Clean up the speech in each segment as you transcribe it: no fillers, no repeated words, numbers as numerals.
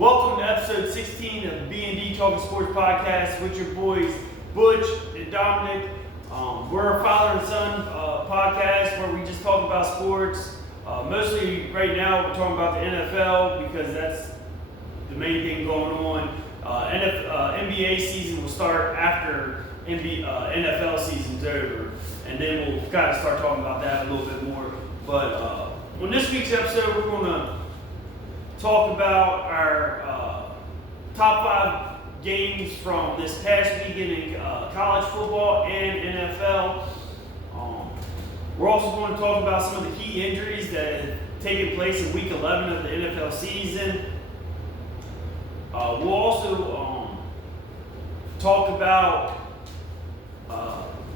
Welcome to episode 16 of B&D Talking Sports Podcast with your boys Butch and Dominic. We're a father and son podcast where we just talk about sports. Mostly right now we're talking about the NFL because that's the main thing going on. NBA season will start after NFL season's over, and then we'll kind of start talking about that a little bit more. But on this week's episode, we're going to talk about our top 5 games from this past weekend in college football and NFL. We're also going to talk about some of the key injuries that have taken place in Week 11 of the NFL season. We'll also talk about,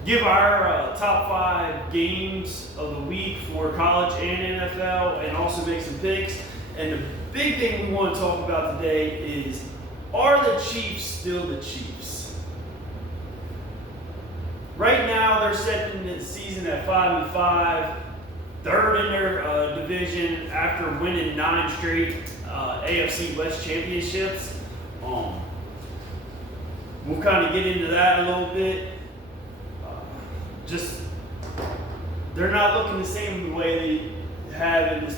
give our top 5 games of the week for college and NFL, and also make some picks. And the big thing we want to talk about today is, are the Chiefs still the Chiefs? Right now, they're setting the season at 5-5, third in their division after winning 9 straight AFC West championships. We'll kind of get into that a little bit. They're not looking the same way they have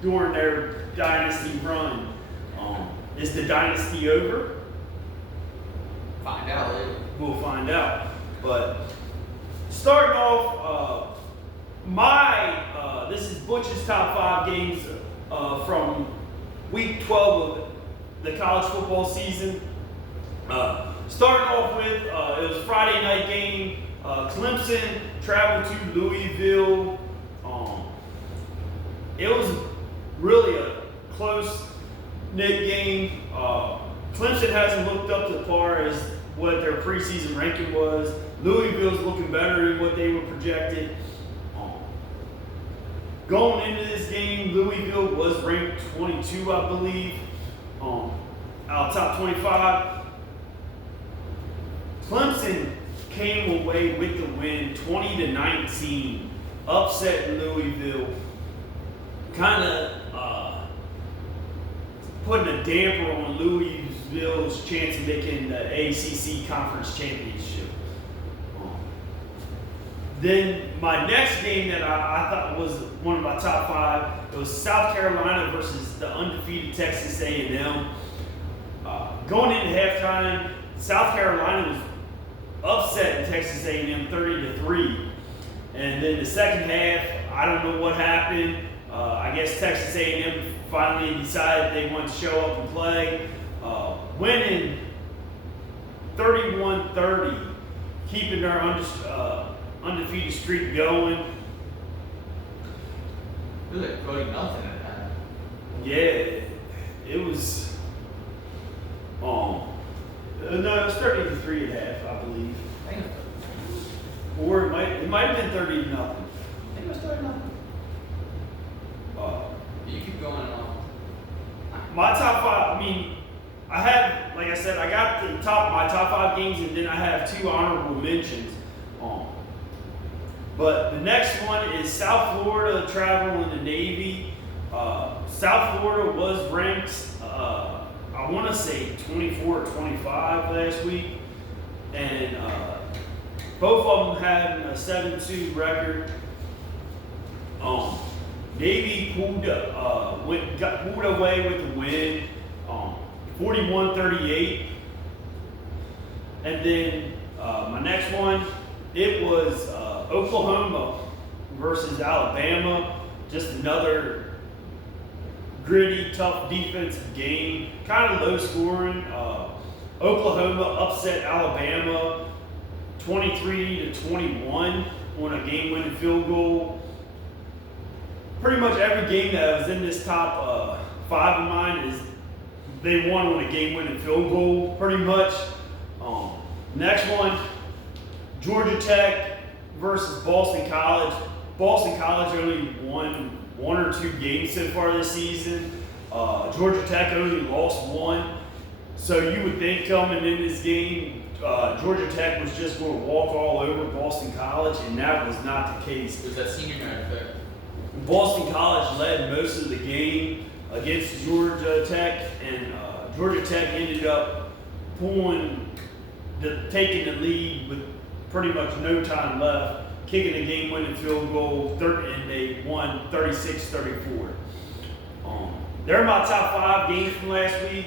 during their dynasty run. Is the dynasty over? Find out later. We'll find out. But starting off, this is Butch's top 5 games from Week 12 of the college football season. Starting off with, it was a Friday night game. Clemson traveled to Louisville. It was really a close-knit game. Clemson hasn't looked up to par as what their preseason ranking was. Louisville's looking better than what they were projected. Going into this game, Louisville was ranked 22, I believe, out of top 25. Clemson came away with the win, 20-19, upset Louisville, kind of putting a damper on Louisville's chance of making the ACC Conference Championship. Then my next game that I thought was one of my top 5, it was South Carolina versus the undefeated Texas A&M. Going into halftime, South Carolina was upset Texas A&M 30-3. And then the second half, I don't know what happened. I guess Texas A&M finally decided they wanted to show up and play. Winning 31-30, keeping their undefeated streak going. It was like really nothing at that. Yeah, it was. No, it was 30-3 at half, I believe. Or it might have been 30-0. I think it was 30-0. You keep going on. My top 5. I mean, I have, like I said, I got my top 5 games, and then I have 2 honorable mentions. But the next one is South Florida traveling to Navy. South Florida was ranked, I want to say 24 or 25 last week, and both of them had a 7-2 record. Navy pulled away with the win, 41-38. And then my next one, it was Oklahoma versus Alabama. Just another gritty, tough defensive game, kind of low scoring. Oklahoma upset Alabama 23-21 on a game-winning field goal. Pretty much every game that was in this top 5 of mine is they won on a game-winning field goal, pretty much. Next one, Georgia Tech versus Boston College. Boston College only won 1 or 2 games so far this season. Georgia Tech only lost 1. So you would think coming in this game, Georgia Tech was just going to walk all over Boston College, and that was not the case. Was that senior night effect? Boston College led most of the game against Georgia Tech, and Georgia Tech ended up taking the lead with pretty much no time left, kicking a game-winning field goal, and they won 36-34. They're my top 5 games from last week.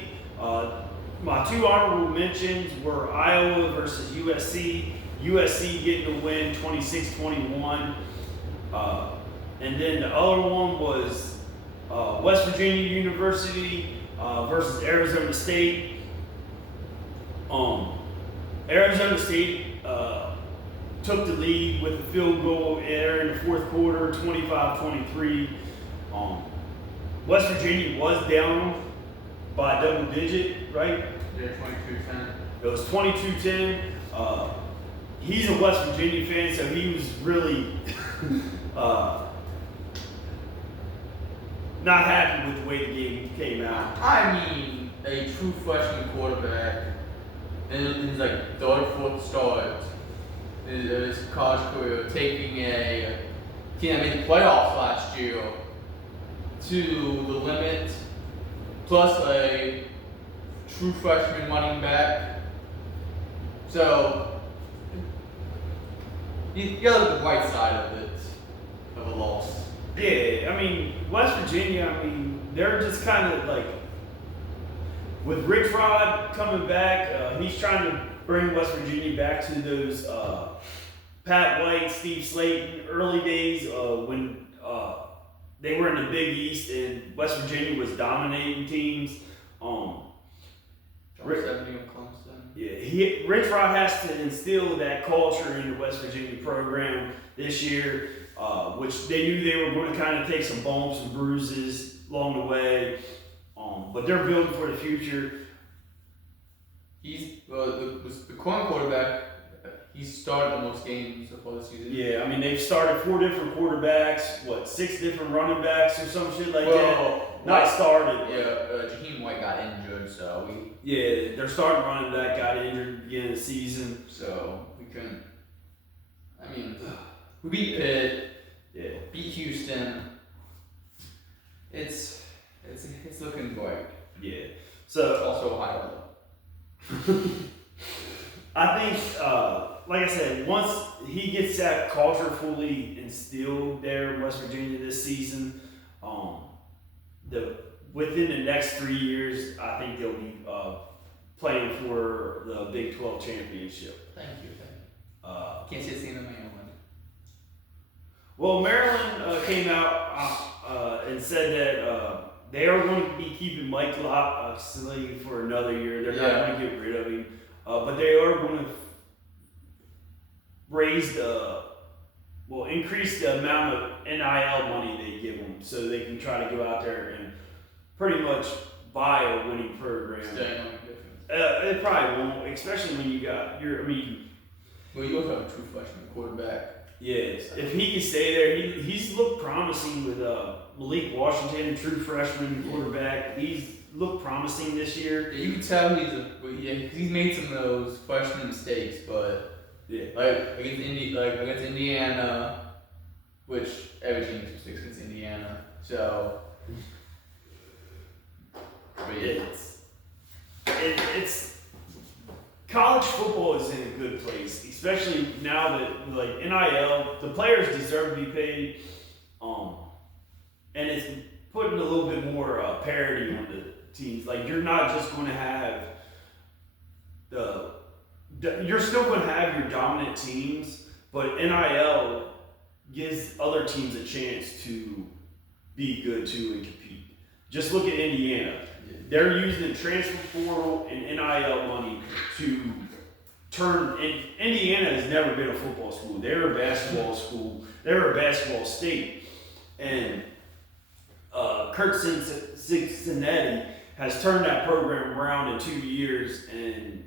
My 2 honorable mentions were Iowa versus USC. USC getting the win 26-21. And then the other one was West Virginia University versus Arizona State. Arizona State took the lead with a field goal there in the fourth quarter, 25-23. West Virginia was down by double digit, right? Yeah, 22-10. It was 22-10. He's a West Virginia fan, so he was really not happy with the way the game came out. I mean, a true freshman quarterback in his like third, fourth start in his college career, taking a team that made the playoffs last year to the limit, plus a true freshman running back. So you gotta look at the right side of it, of a loss. Yeah, I mean, West Virginia, they're just kind of like, with Rich Rod coming back, he's trying to bring West Virginia back to those Pat White, Steve Slayton early days when they were in the Big East and West Virginia was dominating teams. Rich 70 on Clemson. Yeah, Rich Rod has to instill that culture in the West Virginia program this year, which they knew they were going to kind of take some bumps and bruises along the way, but they're building for the future. He's the current quarterback. He's started the most games so far this season. Yeah, they've started 4 different quarterbacks, 6 different running backs or some shit like that. Not started. Yeah, Jaheim White got injured, so their starting running back got injured at the beginning of the season. So we couldn't. We beat Pitt. Yeah. Beat Houston. It's looking bright. Yeah. It's So also Ohio. I think, like I said, once he gets that culture fully instilled there in West Virginia this season, within the next 3 years, I think they'll be playing for the Big 12 championship. Thank you. Can't see a scene in Maryland. Well, Maryland came out and said that they are going to be keeping Mike Locksley for another year. They're not going to get rid of him, but they are going to increase the amount of NIL money they give them, so they can try to go out there and pretty much buy a winning program. It probably won't, especially when you got Well, you also have a true freshman quarterback. Yes, if he can stay there, he's looked promising with Malik Washington, true freshman quarterback. He's looked promising this year. Yeah, you can tell he's made some of those freshman mistakes, but like against Indiana, which every team makes mistakes against Indiana. So, but it's college football is in a good place, especially now that NIL, the players deserve to be paid, and it's putting a little bit more parity on the teams. Like, you're not just going to have you're still going to have your dominant teams, but NIL gives other teams a chance to be good too and compete. Just look at Indiana. They're using the transfer portal and NIL money to turn. And Indiana has never been a football school. They're a basketball school. They're a basketball state. And Kurt Cincinnati has turned that program around in 2 years. And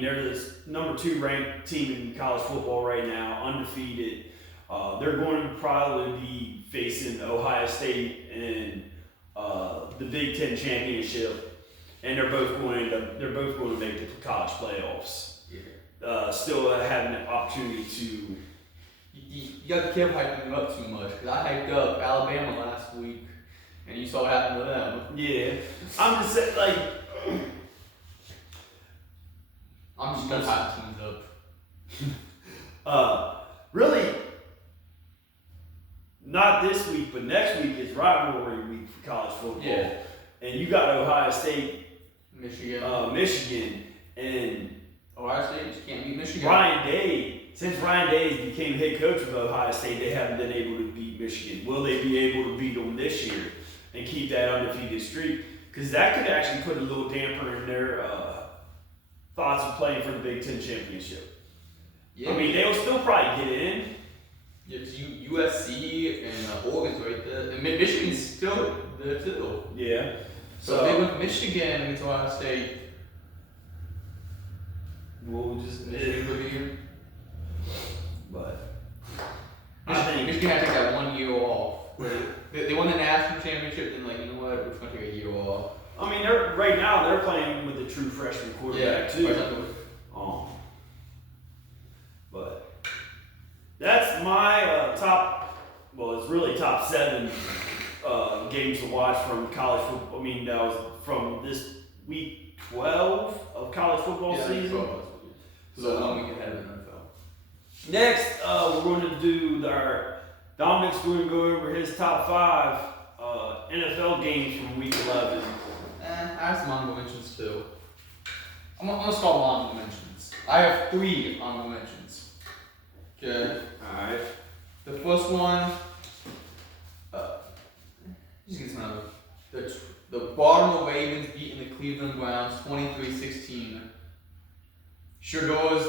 they're this number 2 ranked team in college football right now, undefeated. They're going to probably be facing Ohio State and the Big Ten championship, and they're both going to make the college playoffs. yeah. Still having an opportunity to. You got to keep hyping them up too much, because I hyped up Alabama last week, and you saw what happened to them. Yeah, I'm just saying, like, I'm just gonna tie teams up. Really, not this week, but next week is rivalry week for college football. Yeah. And you got Ohio State, Michigan, and Ohio State just can't beat Michigan. Ryan Day. Since Ryan Day became head coach of Ohio State, they haven't been able to beat Michigan. Will they be able to beat them this year and keep that undefeated streak? Because that could actually put a little damper in their thoughts of playing for the Big Ten championship. Yeah. I mean, they'll still probably get in. Yeah, because USC and Oregon's right there, and Michigan's still there too. Yeah. So if they went Michigan against Ohio State. We'll just Michigan could be here. But I think Michigan had to take that 1 year off. They won the national championship, and like, you know what, we're just gonna take a year off. I mean, right now they're playing with a true freshman quarterback too. But that's my top. Well, it's really top 7 games to watch from college football. I mean, that was from this week 12 of college football season. So 1 week ahead of the NFL. Next, we're going to do our Dominic's going to go over his top 5 NFL games from week 11. I have some honorable mentions too. I'm gonna start with honorable mentions. I have 3 honorable mentions. Okay. Alright. The first one, just get some of the Baltimore Ravens beating the Cleveland Browns 23-16. Shador's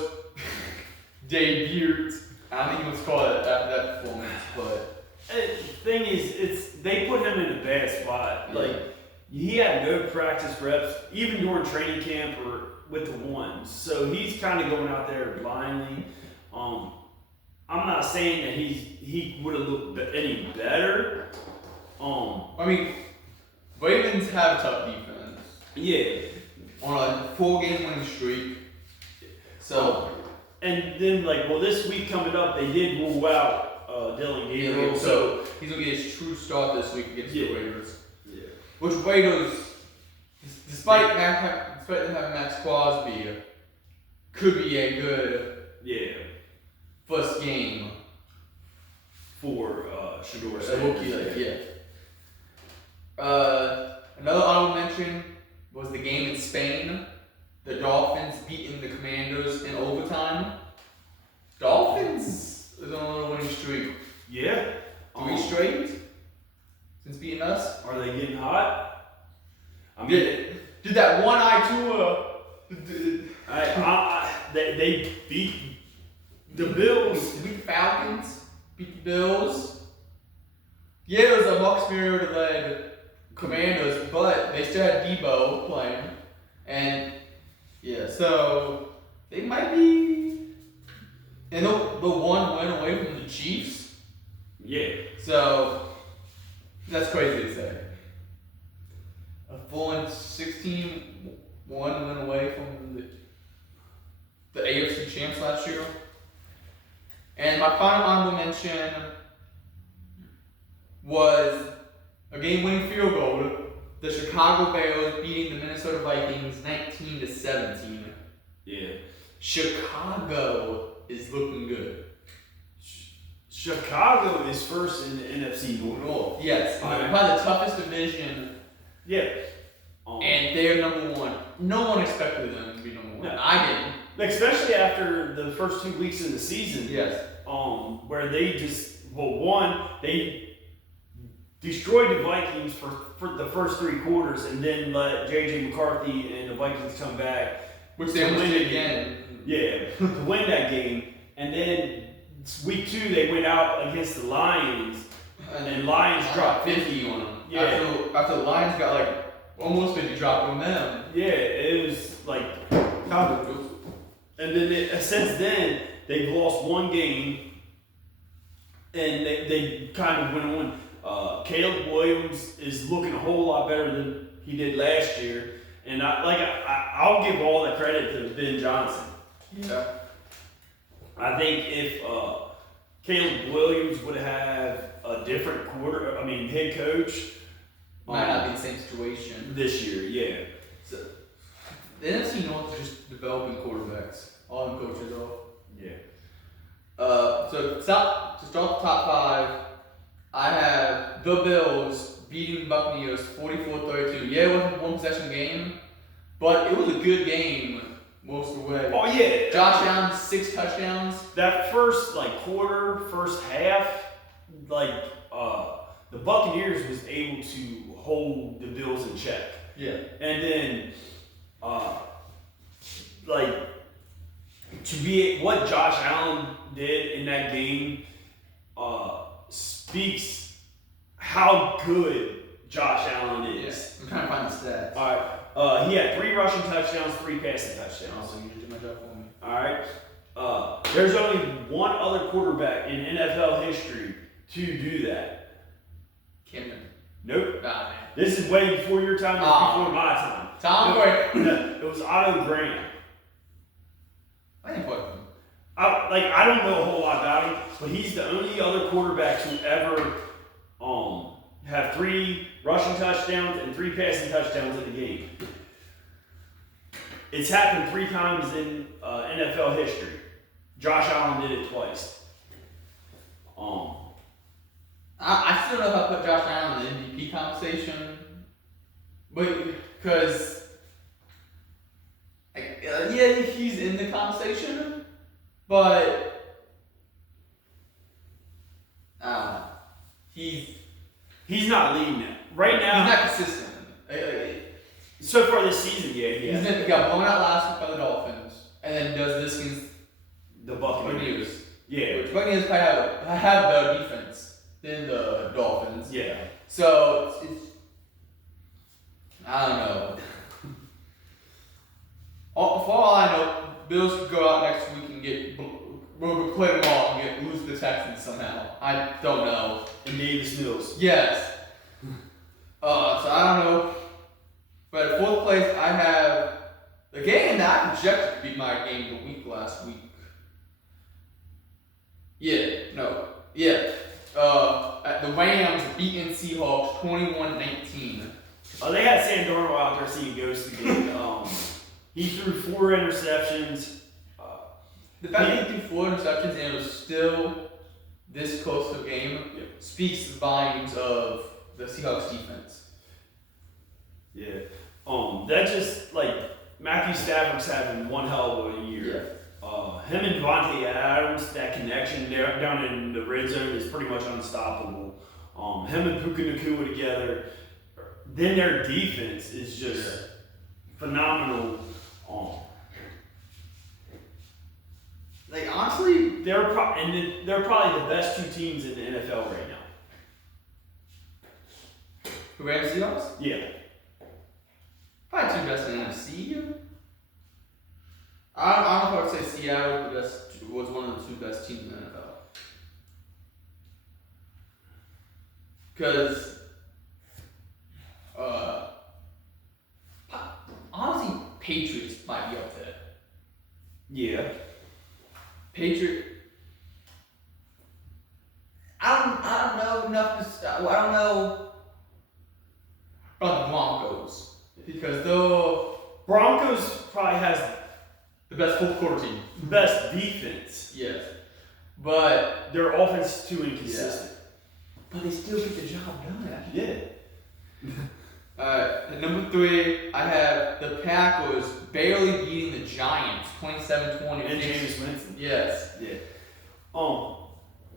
debut. I don't think you would call it after that performance, but The thing is, they put him in a bad spot. Yeah. Like, he had no practice reps, even during training camp or with the ones. So he's kind of going out there blindly. I'm not saying that he would have looked any better. I mean, Ravens have a tough defense. Yeah. On a 4-game winning streak. So, and then this week coming up, they did rule out Dylan Gabriel. so he's gonna get his true start this week against the Raiders. Yeah. Which Raiders, despite them having Max Crosby, could be a good first game for Shador. Another honorable mention was the game in Spain. The Dolphins beating the Commanders in overtime. Dolphins is on a little winning streak. Yeah. 3 straight since beating us. Are they getting hot? I mean, Did that one-eye tour. they beat the Bills. Beat the Falcons. Beat the Bills. Yeah, it was a Bucs Mariota-led Commanders, but they still had Debo playing. And yeah, so they might be. And they're 1 win away from the Chiefs. Yeah. So that's crazy to say. A full 16 1 win away from the AFC champs last year. And my final honorable mention was a game-winning field goal. The Chicago Bears beating the Minnesota Vikings 19-17. Yeah. Chicago is looking good. Chicago is first in the NFC North. Yes, probably the toughest division. Yeah. And they're number 1. No one expected them to be number 1. No. I didn't. Especially after the first 2 weeks of the season. Yes. Where they they destroyed the Vikings for the first 3 quarters and then let J.J. McCarthy and the Vikings come back. Which they almost did again. Yeah, to win that game. And then week 2, they went out against the Lions, and Lions dropped 50 on them. Yeah. After the Lions got almost 50 dropped on them. Yeah, it was and then since then, they've lost 1 game, and they kind of went on. Caleb Williams is looking a whole lot better than he did last year, and I'll give all the credit to Ben Johnson. Yeah. I think if Caleb Williams would have a different head coach, Might not be the same situation this year. Yeah. So, the NFC North is just developing quarterbacks. All the coaches are. Yeah. So to start the top 5, I have the Bills beating Buccaneers 44-32. Yeah, it wasn't a one possession game, but it was a good game most of the way. Oh yeah. Josh Allen 6 touchdowns. That first first half, the Buccaneers was able to hold the Bills in check. Yeah. And then, to be what Josh Allen did in that game, speaks how good Josh Allen is. Yeah. I'm trying to find the stats. All right. He had 3 rushing touchdowns, 3 passing touchdowns. Also, you did my job for me. All right. There's only one other quarterback in NFL history to do that. Cameron. Nope. Nah, man. This is way before your time. This is before my time. Tom Brady. No, it was Otto Graham. I didn't put him. I don't know a whole lot about him, but he's the only other quarterback to ever have 3 rushing touchdowns and 3 passing touchdowns in the game. It's happened 3 times in NFL history. Josh Allen did it twice. I still don't know if I put Josh Allen in the MVP conversation, but because yeah, he's in the conversation, but he's not leading it right now. He's not consistent. So far this season, yeah, He got blown out last week by the Dolphins, and then does this against the Buccaneers. Yeah, which Buccaneers probably have better defense than the Dolphins. Yeah. So it's I don't know. For all I know, Bills could go out next week and we'll play them all and lose the Texans somehow. I don't know. And Davis Mills. Yes. So I don't know. But at 4th place, I have the game that I projected to be my game of the week last week. The Rams beating Seahawks 21-19. They had Sam Darnold out there seeing ghosts again. He threw 4 interceptions. The fact that he threw 4 interceptions and it was still this close to a game speaks volumes of the Seahawks defense. Yeah. That just Matthew Stafford's having one hell of a year. Yeah. Him and Devontae Adams, that connection there down in the red zone is pretty much unstoppable. Him and Puka Nacua together, then their defense is just phenomenal. Honestly, they're probably the best 2 teams in the NFL right now. the Rams Seahawks? Yeah. Probably 2 best in the NFC. I don't know if I would say Seattle was one of the 2 best teams in the NFL. Because, honestly, Patriots might be up there. Yeah. I don't know enough to. I don't know about the Broncos because the Broncos probably has the best 4th quarter team, best defense. yes, but Their offense is too inconsistent. they still get the job done. Yeah. At number 3, I have the Packers barely beating the Giants 27-20. And Jameis Winston. Yes. Yeah.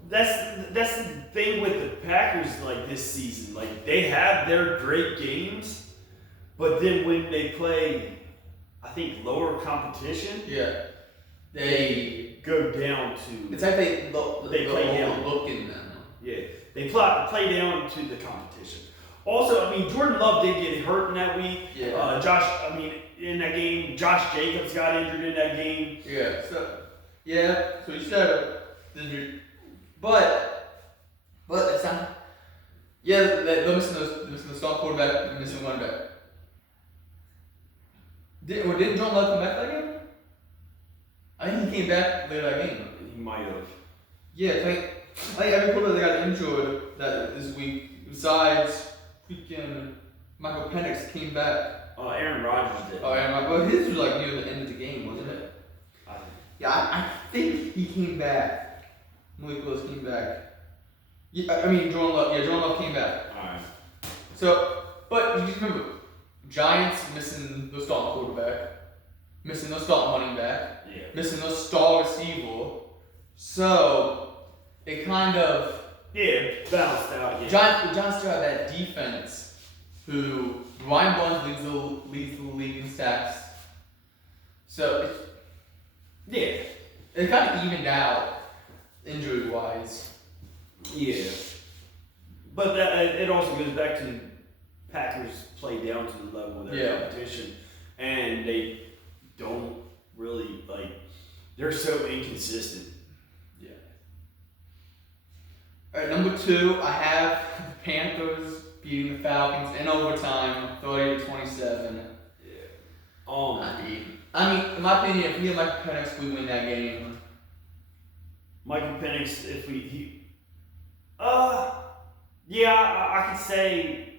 That's the thing with the Packers this season. They have their great games, but then when they play, I think lower competition, Yeah. They go down to. It's like they play down. Look in them. Yeah, they play down to the competition. Also, Jordan Love did get hurt in that week. Yeah. In that game, Josh Jacobs got injured in that game. Yeah. So you should have injured, but it's not. Yeah, they're missing the star quarterback, they're missing one back. Didn't John Love come back that game? I think he came back later that game. He might have. Yeah, I think every quarterback that got injured this week, besides freaking Michael Penix came back. Aaron Rodgers did. Oh, yeah, but his was like near the end of the game, wasn't it? Yeah, I think he came back. Malik Willis came back. Yeah, I mean Jordan Love. Yeah, Jordan Love came back. Alright. So, but you just remember, Giants missing the starting quarterback, missing the starting running back, missing the star receiver. So it kind of balanced out. Yeah. Giants still have that defense, who Ryan Bunn leads the league in sacks. So it kind of evened out injury wise. Yeah. But that it also goes back to Packers play down to the level of their competition, and they don't really they're so inconsistent. Yeah. All right, number 2, I have the Panthers beating the Falcons in overtime, 30-27. Yeah. I mean, in my opinion, if we had Michael Penix, we win that game. Michael Penix, I could say.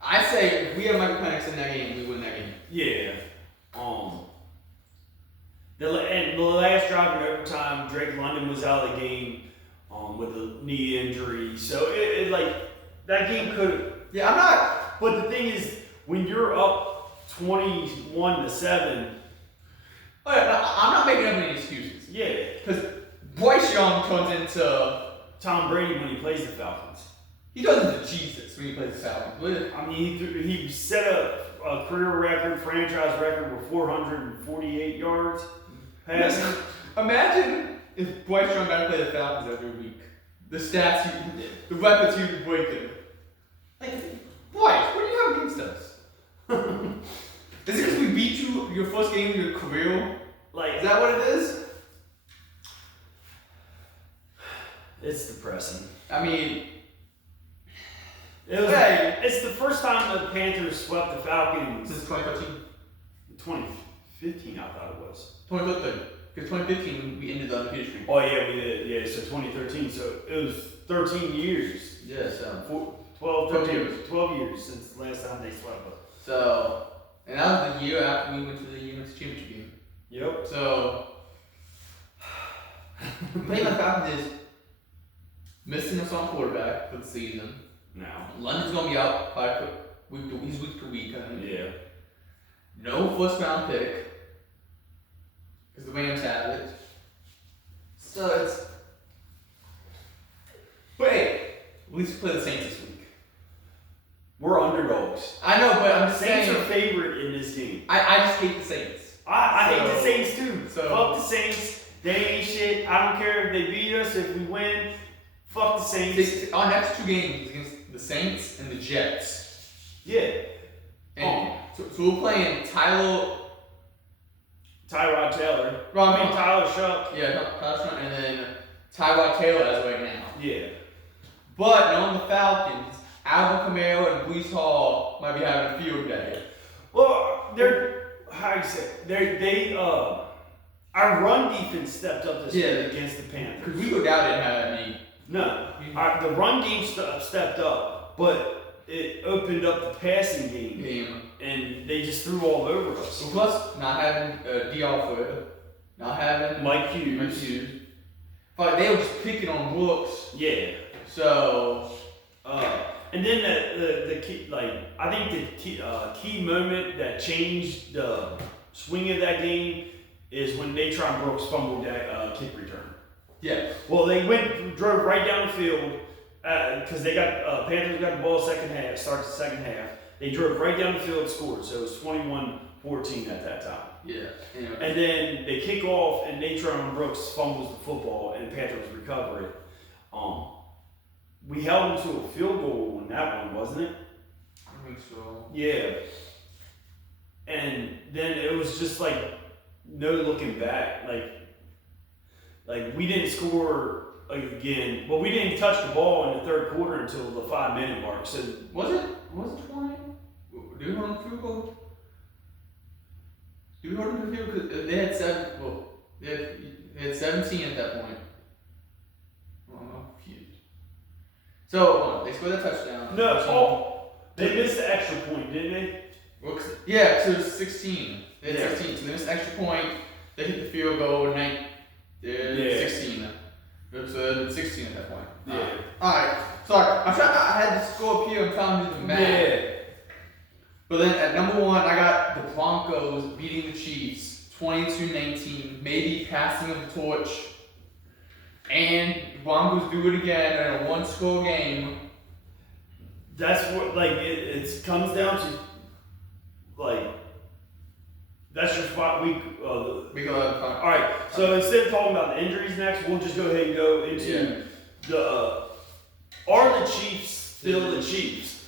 I say if we have Michael Penix in that game, we win that game. Yeah. The last drive in overtime, Drake London was out of the game with a knee injury. So it that game could. Yeah, I'm not. But the thing is, when you're up 21-7. Oh yeah, I'm not making up any excuses. Yeah. Because Bryce Young turns into Tom Brady when he plays the Falcons. He turns into Jesus when he plays the Falcons. I mean, he set a career record, franchise record with 448 yards passing. Imagine if Bryce Young got to play the Falcons every week. The stats, the records he would break in. Bryce, what do you have against us? Is it because we beat you your first game of your career? Is that what it is? It's depressing. I mean, it's the first time the Panthers swept the Falcons since 2013. 2015, I thought it was. 2013. Because 2015 we ended the undefeated streak. Oh yeah, we did. Yeah, so 2013. So it was 13 years. Yeah, so 12 years since the last time they swept us. So, and that was the year after we went to the UNC championship game. Yep. So, the thing about Falcons is missing us on quarterback for the season. Now London's gonna be out probably week to week. I think. Yeah. No first round pick because the Rams have it. So it's. But hey, at least we play the Saints this week. We're underdogs. I know, but I'm just Saints saying. are favorite in this game. I just hate the Saints. I hate the Saints too. So fuck the Saints. They ain't shit. I don't care if they beat us. If we win, fuck the Saints. Our next 2 games against the Saints and the Jets. Yeah. And so we're playing Tyrod Taylor. Well, I mean Tyler Shuck. Yeah, Tyler Shuck, and then Tyrod Taylor as right now. Yeah. But knowing the Falcons, Alvin Kamara and Breece Hall might be having a field day. Well, our run defense stepped up this week against the Panthers. Because we go down didn't have any. No, the run game stepped up, but it opened up the passing game, and they just threw all over us. Plus, not having D'Alford, not having Mike Hughes. But they were just picking on Brooks. Yeah. So, and then the key, I think the key moment that changed the swing of that game is when Natron Brooks fumbled that kick return. Yeah. Well, they drove right down the field because they got Panthers got the ball starts the second half. They drove right down the field and scored, so it was 21-14 at that time. Yeah. Anyway. And then they kick off, and Natron Brooks fumbles the football, and Panthers recover it. We held them to a field goal in that one, wasn't it? I think so. Yeah. And then it was just no looking back. Like we didn't score again. Well, we didn't touch the ball in the third quarter until the 5-minute mark. So was it 20? Do we hold them to field goal? Do we hold them to field goal? Because they had 7. Well, they had 17 at that point. Well, I'm confused. So they scored a touchdown. No. They missed the extra point, didn't they? Yeah, so it was 16. They had Yeah. 16. So they missed the extra point. They hit the field goal. 16. So it was 16 at that point. Yeah. Alright. Sorry. I had the score up here. I'm trying to do the math. Yeah. But then at number 1, I got the Broncos beating the Chiefs 22-19, maybe passing of the torch. And the Broncos do it again in a 1-score game. That's what, like, it comes down to, like, that's your spot week. We go ahead and All right, so instead of talking about the injuries next, we'll just go ahead and go into are the Chiefs still the Chiefs?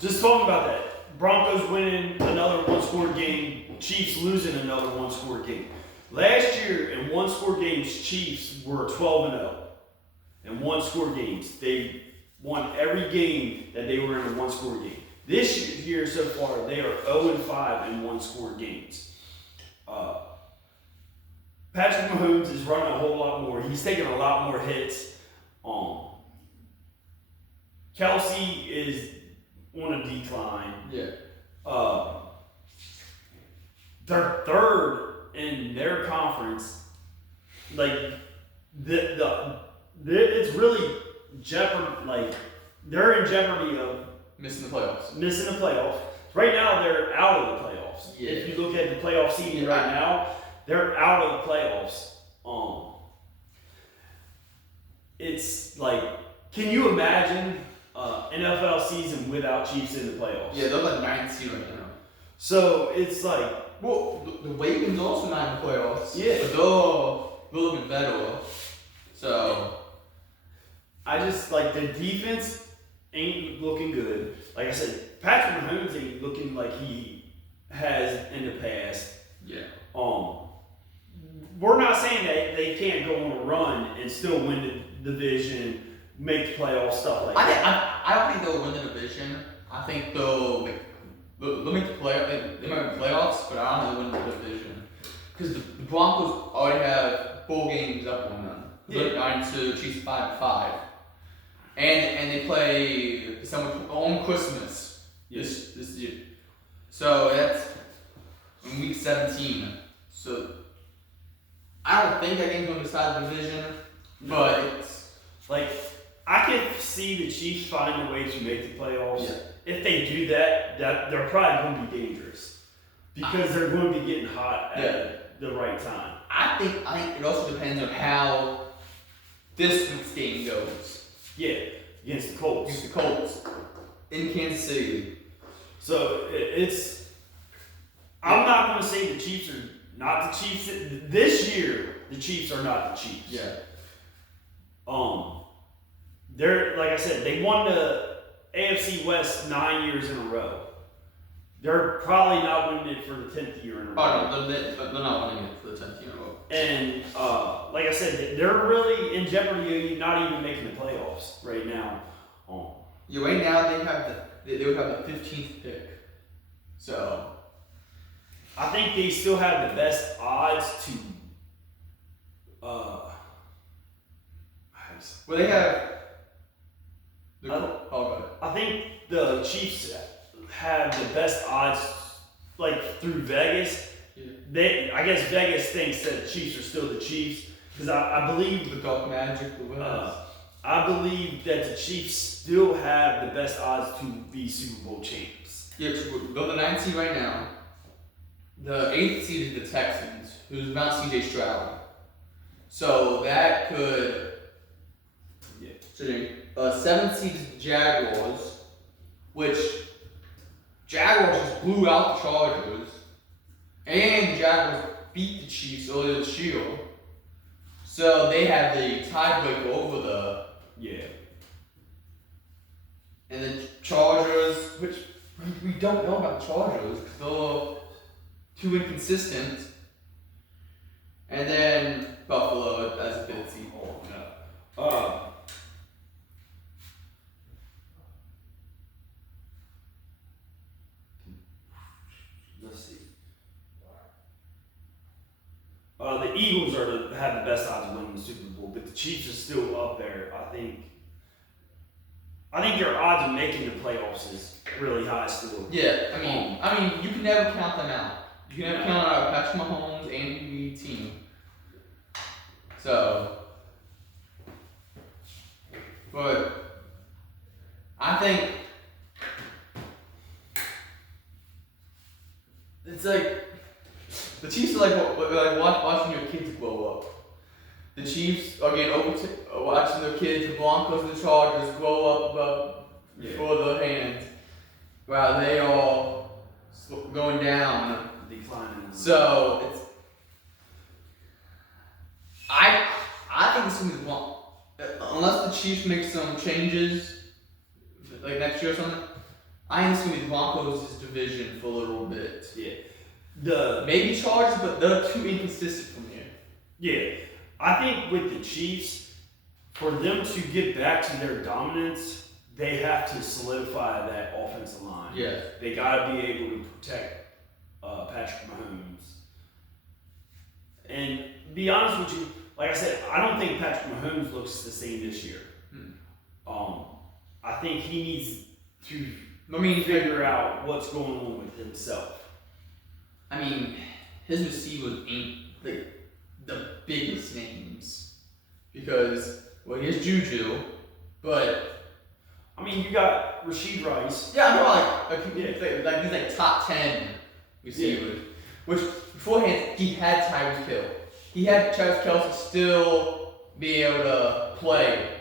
Just talking about that. Broncos winning another 1-score game, Chiefs losing another 1-score game. Last year in 1-score games, Chiefs were 12-0 in 1-score games. They won every game that they were in a 1-score game. This year so far, they are 0-5 in 1-score games. Patrick Mahomes is running a whole lot more. He's taking a lot more hits. Kelsey is on a decline. Yeah. They're third in their conference. Like it's really jeopardy. Like they're in jeopardy of missing the playoffs. Right now, they're out of the playoffs. Yeah. If you look at the playoff seeding right now, they're out of the playoffs. It's like, can you imagine NFL season without Chiefs in the playoffs? Yeah, they're like 9th seed right now. So it's like, well, the Ravens also not in the playoffs. Yeah. But they're a little bit better. So I just like the defense ain't looking good. Like I said, Patrick Mahomes ain't looking like he has in the past. yeah. We're not saying that they can't go on a run and still win the division, make the playoffs, stuff like that. I don't think they'll win the division. I think they'll make the playoffs. They might win playoffs, but I don't think they'll win the division because the Broncos already have 4 games up on them. They're 9-2, Chiefs 5-5, and they play December on Christmas this year. So that's in week 17. So I don't think that game's going to decide the division, but it's like I can see the Chiefs finding a way to make the playoffs. Yeah. If they do that they're probably going to be dangerous because they're going to be getting hot at the right time. I think it also depends on how this week's game goes. Yeah, against the Colts In Kansas City. So it's. I'm not going to say the Chiefs are not the Chiefs. This year, the Chiefs are not the Chiefs. Yeah. They're, like I said, they won the AFC West 9 years in a row. They're probably not winning it for the 10th year in a row. Oh, no, they're not winning it for the 10th year in a row. And like I said, they're really in jeopardy of not even making the playoffs right now. Yeah, right now they would have the 15th pick. So I think they still have the best odds to. well, they have. I think the Chiefs have the best odds, like through Vegas. Yeah. I guess Vegas thinks that the Chiefs are still the Chiefs because I believe The Dark Magic, I believe that the Chiefs still have the best odds to be Super Bowl champs. Yeah, they're the 9th seed right now. The 8th seed is the Texans, who's not CJ Stroud. So that could. Yeah. So 7th seed is the Jaguars, which Jaguars just blew out the Chargers, and the Jaguars beat the Chiefs earlier this year. So they have the tiebreaker over the. Yeah. And the Chargers, which we don't know about the Chargers because they're too inconsistent. And then Buffalo as a 5th seed. Let's see. The Eagles have the best odds of winning the Super Bowl, but the Chiefs are still up there. I think I think their odds of making the playoffs is really high still. Yeah, I mean, you can never count them out. You can never count out Patrick Mahomes, Andy Reid team. So, but I think it's like the Chiefs are like watching your kids grow up. The Chiefs are getting watching their kids, the Broncos and the Chargers grow up before their hands, while they are going down, declining. So it's I think it's gonna be unless the Chiefs make some changes like next year or something. I think it's gonna be the Broncos' division for a little bit. Yeah. Maybe Chargers, but they're too inconsistent from here. Yeah. I think with the Chiefs, for them to get back to their dominance, they have to solidify that offensive line. Yeah. They got to be able to protect Patrick Mahomes. And be honest with you, like I said, I don't think Patrick Mahomes looks the same this year. I think he needs to figure out what's going on with himself. I mean, his receivers ain't like the biggest names because he has Juju, but I mean, you got Rashid Rice. Yeah, I know, he's like top 10 receivers. Which beforehand he had Tyreek Hill. He had Travis Kelce still be able to play.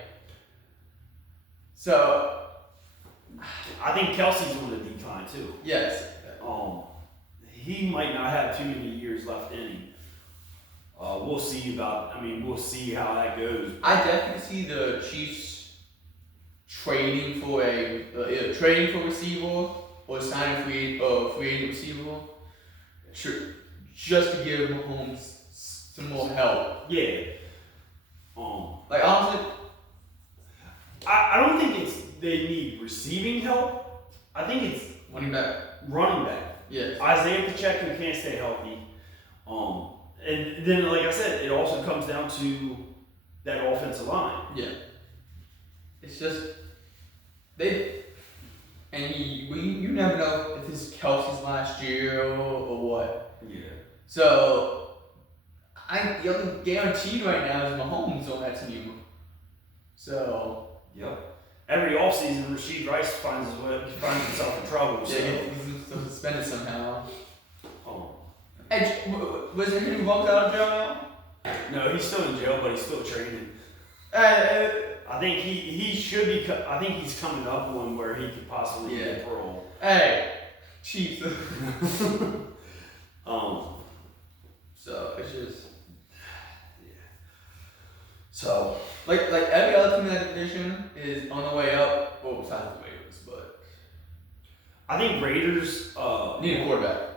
So I think Kelsey's on the decline too. Yes. He might not have too many years left in him. We'll see we'll see how that goes. I definitely see the Chiefs trading for either trading for receiver or signing free agent receiver, just to give Mahomes some more help. Yeah. Like honestly, I don't think they need receiving help. I think it's running back. Yes. Isaiah Pacheco can't stay healthy. And then, like I said, it also comes down to that offensive line. Yeah. It's just you never know if this is Kelsey's last year or what. Yeah. So the only guaranteed right now is Mahomes on that team. So yep. Every offseason, Rashid Rice finds himself in trouble. So. Yeah, he's suspended somehow. Hey, was it him walked out of jail now? No, he's still in jail, but he's still training. I think he should be. I think he's coming up one where he could possibly get parole. Hey, Chiefs. So it's just So like every other team in that division is on the way up. Well, besides the Raiders, but I think Raiders need a quarterback.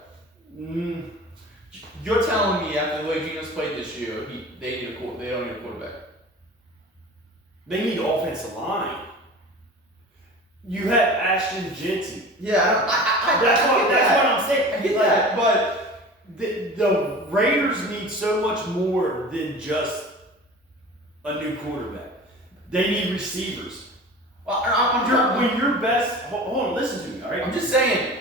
You're telling me after the way Geno's played this year, they don't need a quarterback. They need offensive line. You have Ashton Jensen. Yeah, that's what I'm saying. I get that, but the Raiders need so much more than just a new quarterback. They need receivers. Well, when your best. Hold on, listen to me. All right. I'm just saying.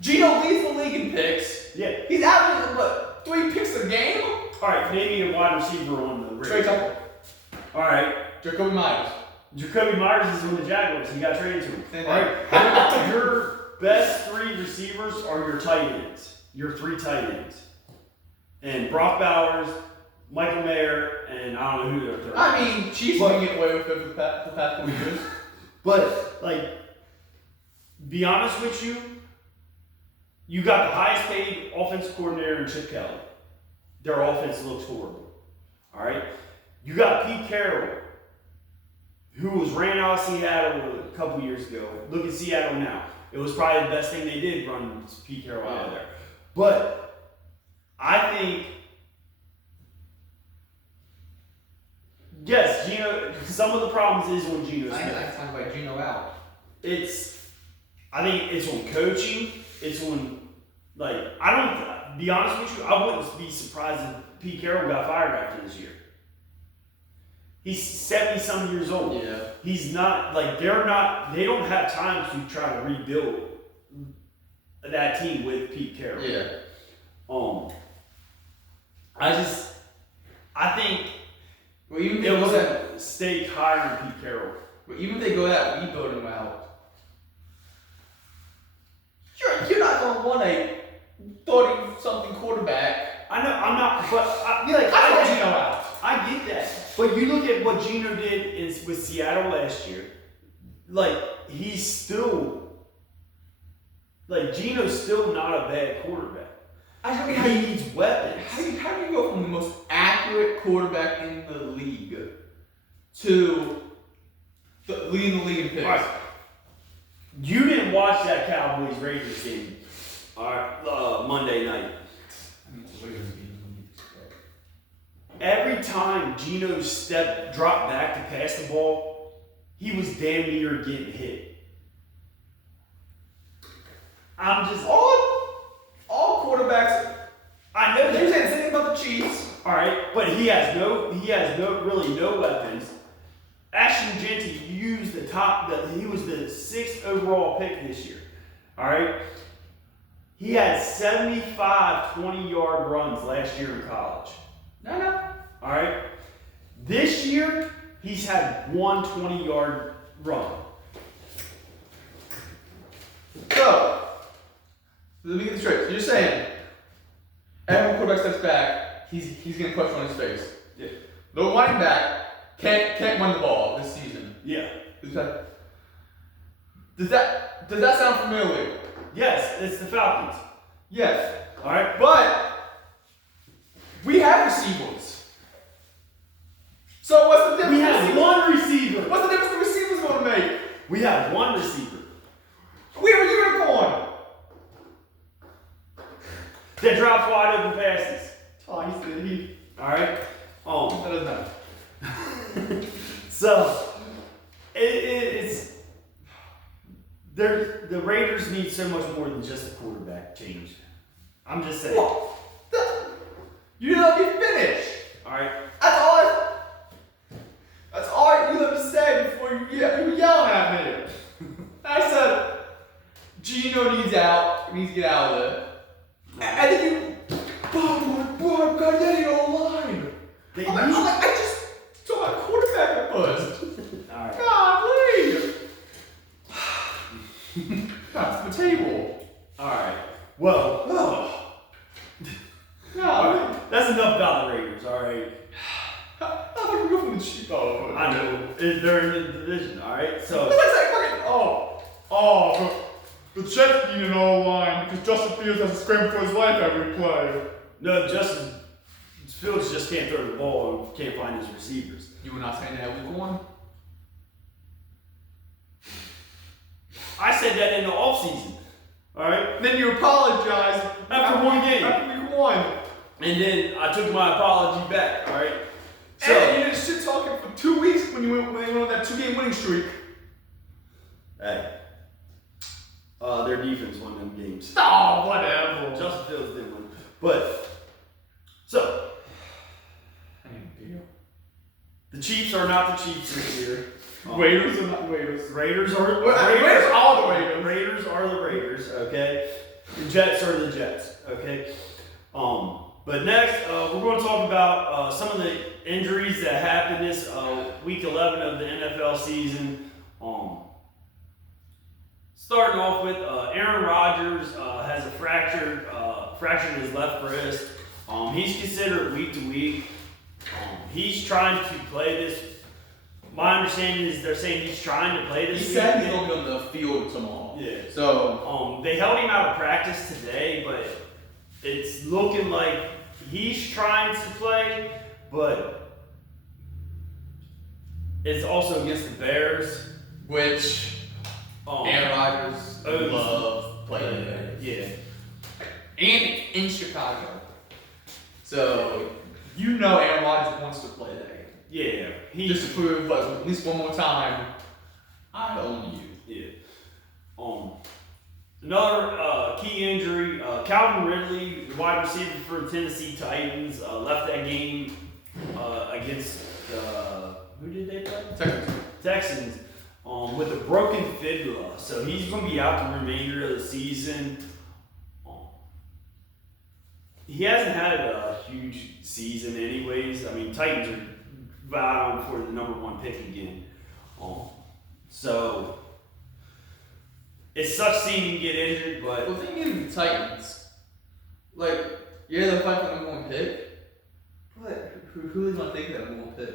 Geno leads the league in picks. Yeah. He's averaging 3 picks a game. All right, maybe a wide receiver on the Raiders. Trey Tucker. All right. Jacoby Myers. Jacoby Myers is on the Jaguars. He got traded to him. All right. Your best 3 receivers are your tight ends. Your 3 tight ends. And Brock Bowers, Michael Mayer, and I don't know who their third. I mean, Chiefs can get away with it for the past 4 years. But be honest with you, you got the highest paid offensive coordinator in Chip Kelly. Their offense looks horrible. All right. You got Pete Carroll, who was ran out of Seattle a couple years ago. Look at Seattle now. It was probably the best thing they did, run Pete Carroll out of there. But I think, yes, Geno. Some of the problems is when Geno's I talk about Geno out. I think it's on coaching. It's on be honest with you, I wouldn't be surprised if Pete Carroll got fired after this year. He's 70-some years old. Yeah. He's not, like, they don't have time to try to rebuild that team with Pete Carroll. Yeah. I think Well, even if it they was go a that, mistake hiring Pete Carroll. well, even if they go that rebuilding route, you're not gonna want a 30-something quarterback. I know, I'm not, but I feel like I want Geno out. I get that. But you look at what Geno did with Seattle last year. Like, he's still, like, Geno's still not a bad quarterback. I mean, He needs weapons. How do you go from the most accurate quarterback in the league to leading the league in picks? All right. You didn't watch that Cowboys Raiders game, all right, Monday night. Every time Geno dropped back to pass the ball, he was damn near getting hit. I'm just All quarterbacks. I know You're that. saying the same about the Chiefs. All right, but he has really no weapons. Ashton Genty used he was the 6th overall pick this year. All right, he had 75 20-yard runs last year in college. No. All right, this year he's had one 20-yard run. So, let me get this straight. So you're saying every quarterback steps back, he's gonna push on his face. Yeah. The running back can't run the ball this season. Yeah. Does that sound familiar? Yes, it's the Falcons. Yes. All right, But we have receivers. So what's the difference? we have one receiver. What's the difference the receivers gonna make? We have one receiver. We have a unicorn. That drops wide open passes. Oh, he. All right. That doesn't matter. So it's the Raiders need so much more than just a quarterback change. I'm just saying. Well, you let me finish. All right. That's all you let me say before you were yelling at me. I said, Geno needs to get out of there. And then you, oh my God, got that O-line. I just took my quarterback first. All right. God, leave. That's the table. All right. Well, No, that's enough about the Raiders. All right. how about we go from the cheap over? I know they're in the division. All right. So. That's like fucking, the Jets need an O-line because Justin Fields has to scramble for his life every play. No, Justin Fields just can't throw the ball and can't find his receivers. You were not saying that week one? I said that in the offseason. All right. Then you apologized After one game. After week one. And then I took my apology back. All right. So And you did shit talking for 2 weeks when they went on that 2-game winning streak. hey, their defense won them games. Oh, whatever. Justin Fields didn't win. But so the Chiefs are not the Chiefs this year. Raiders are not Raiders. Raiders are Raiders are the Raiders. Raiders are the Raiders. Okay. The Jets are the Jets. Okay. But next, we're going to talk about some of the injuries that happened this week 11 of the NFL season. Starting off with Aaron Rodgers has a fractured his left wrist. He's considered week to week. He's trying to play this. My understanding is they're saying he's trying to play this. He said he's going to be on the field tomorrow. Yeah. So they held him out of practice today, but it's looking like he's trying to play, but it's also against the Bears, which Aaron Rodgers loves playing there. Yeah. And in Chicago. So you know Aaron Rodgers wants to play there. Yeah. Just to prove at least one more time, I own you. Yeah. Another key injury, Calvin Ridley, the wide receiver for the Tennessee Titans, left that game against Who did they play? Texans. Texans. With a broken fibula, so he's going to be out the remainder of the season. He hasn't had a huge season, anyways. I mean, Titans are vying for the number 1 pick again. So it sucks seeing him get injured, but the thing is, the Titans, like, yeah, they'll fight for the number 1 pick, but who is going to take that number 1 pick?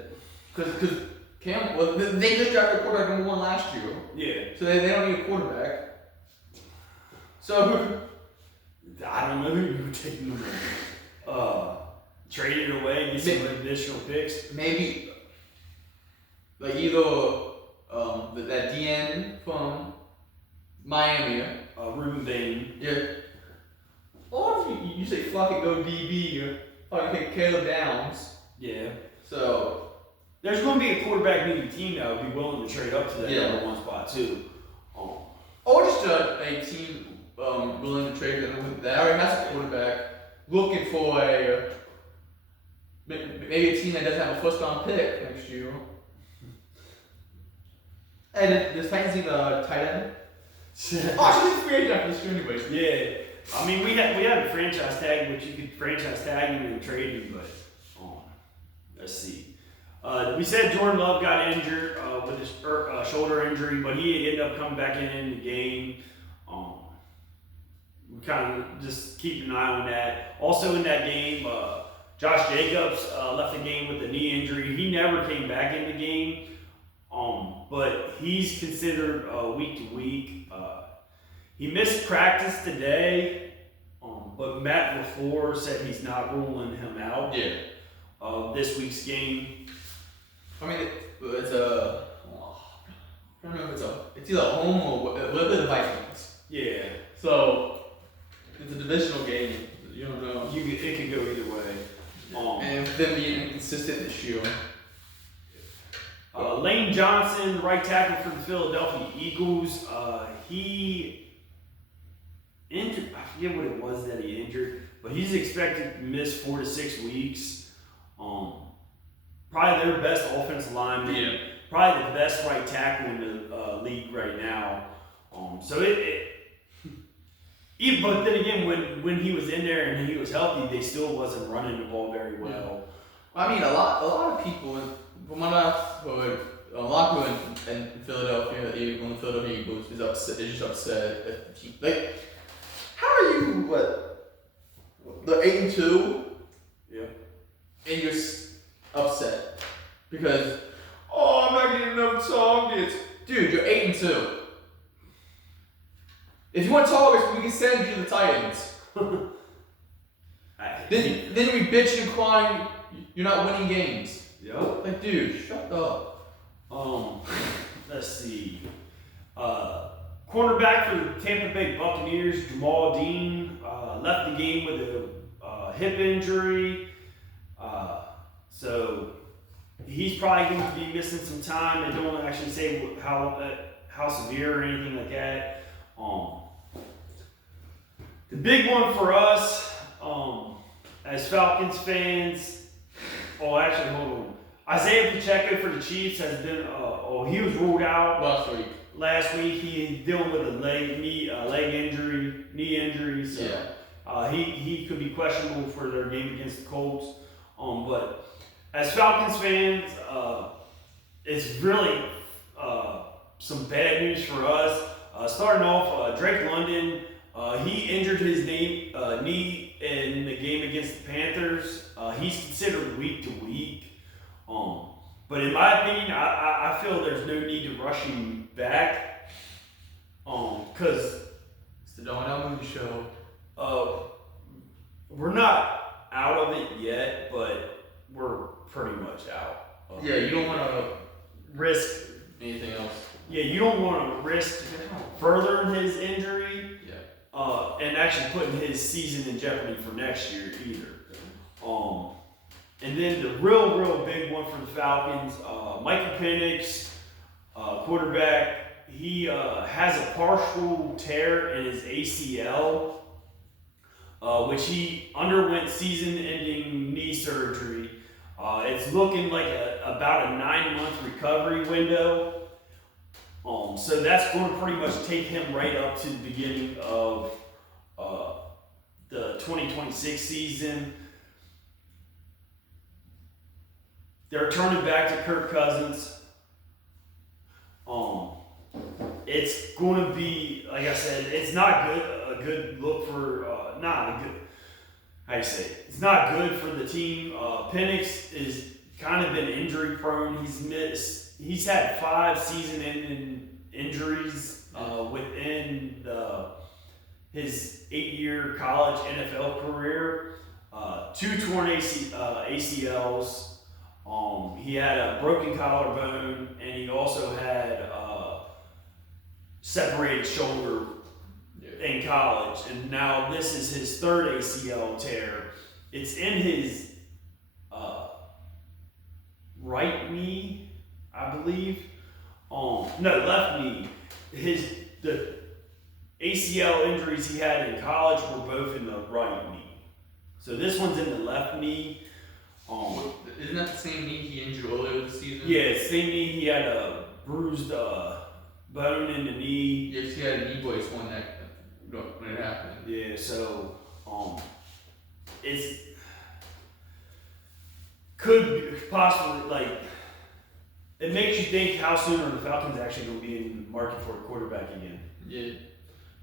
Because they just drafted a quarterback number 1 last year. yeah. So they don't need a quarterback. So I don't know who you would take him. Trade it away, get some additional picks. maybe like either that DN from Miami. Ruben Bain. Yeah. Or if you say fuck it, go DB, or fuck it, Caleb Downs. Yeah. So There's going to be a quarterback needy team that would be willing to trade up to that Yeah. number 1 spot too. or just a team willing to trade them that already has a quarterback, looking for maybe a team that doesn't have a first round pick next year. And does Titans need a tight end? Oh, she's free agent after this year anyways. Yeah. I mean, we had a franchise tag, which you could franchise tag him and trade him, but let's see. We said Jordan Love got injured with his shoulder injury, but he ended up coming back in the game. We kind of just keep an eye on that. Also in that game, Josh Jacobs left the game with a knee injury. He never came back in the game, but he's considered week to week. He missed practice today, but Matt LaFleur said he's not ruling him out of this week's game. I mean, it's a. I don't know if it's either home or a little bit of Vikings. Yeah. So it's a divisional game. You don't know. It could go either way. And them being inconsistent this year. Lane Johnson, right tackle for the Philadelphia Eagles. He injured. I forget what it was that he injured, but he's expected to miss 4 to 6 weeks. Probably their best offensive lineman. Yeah. Probably the best right tackle in the league right now. But then again, when he was in there and he was healthy, they still wasn't running the ball very well. I mean, a lot of people, from what I've heard, a lot of people in Philadelphia, on the Philadelphia Eagles, is upset. They're just upset at the team. Like, how are you? The 8-2? Yeah. And you're upset because I'm not getting enough targets, dude. You're 8-2. If you want targets, we can send you the Titans. Then we bitching and crying. You're not winning games. Yep. Like, dude, shut up. Let's see. Cornerback for the Tampa Bay Buccaneers, Jamal Dean, left the game with a hip injury. So he's probably going to be missing some time. They don't actually say how severe or anything like that. The big one for us, as Falcons fans, actually, hold on. Isaiah Pacheco for the Chiefs has been, he was ruled out last week. He's dealing with a knee injury. So he could be questionable for their game against the Colts. But as Falcons fans, it's really some bad news for us. Starting off, Drake London, he injured his knee in the game against the Panthers. He's considered week to week. But in my opinion, I feel there's no need to rush him back. Because it's the Don Elmo show. We're not out of it yet, but we're pretty much out. Yeah, you don't want to risk anything else. Yeah, you don't want to risk furthering his injury. And actually putting his season in jeopardy for next year either. And then the real big one for the Falcons, Michael Penix, quarterback, he has a partial tear in his ACL, which he underwent season-ending knee surgery. It's looking like about a 9-month recovery window. So that's going to pretty much take him right up to the beginning of the 2026 season. They're turning back to Kirk Cousins. It's going to be, like I said, it's not good. A good look for not a good. How you say it? It's not good for the team. Penix is kind of been injury prone. He's had 5 season-ending injuries within his 8-year college NFL career. 2 torn ACLs. He had a broken collarbone, and he also had separated shoulder in college, and now this is his 3rd ACL tear. It's in his right knee, I believe. No, left knee. The ACL injuries he had in college were both in the right knee. So this one's in the left knee. Isn't that the same knee he injured earlier this season? Yeah, same knee. He had a bruised bone in the knee. Yes, he had a knee brace when it happened. Yeah, so it's could possibly, like, it makes you think how soon are the Falcons actually going to be in the market for a quarterback again. Yeah,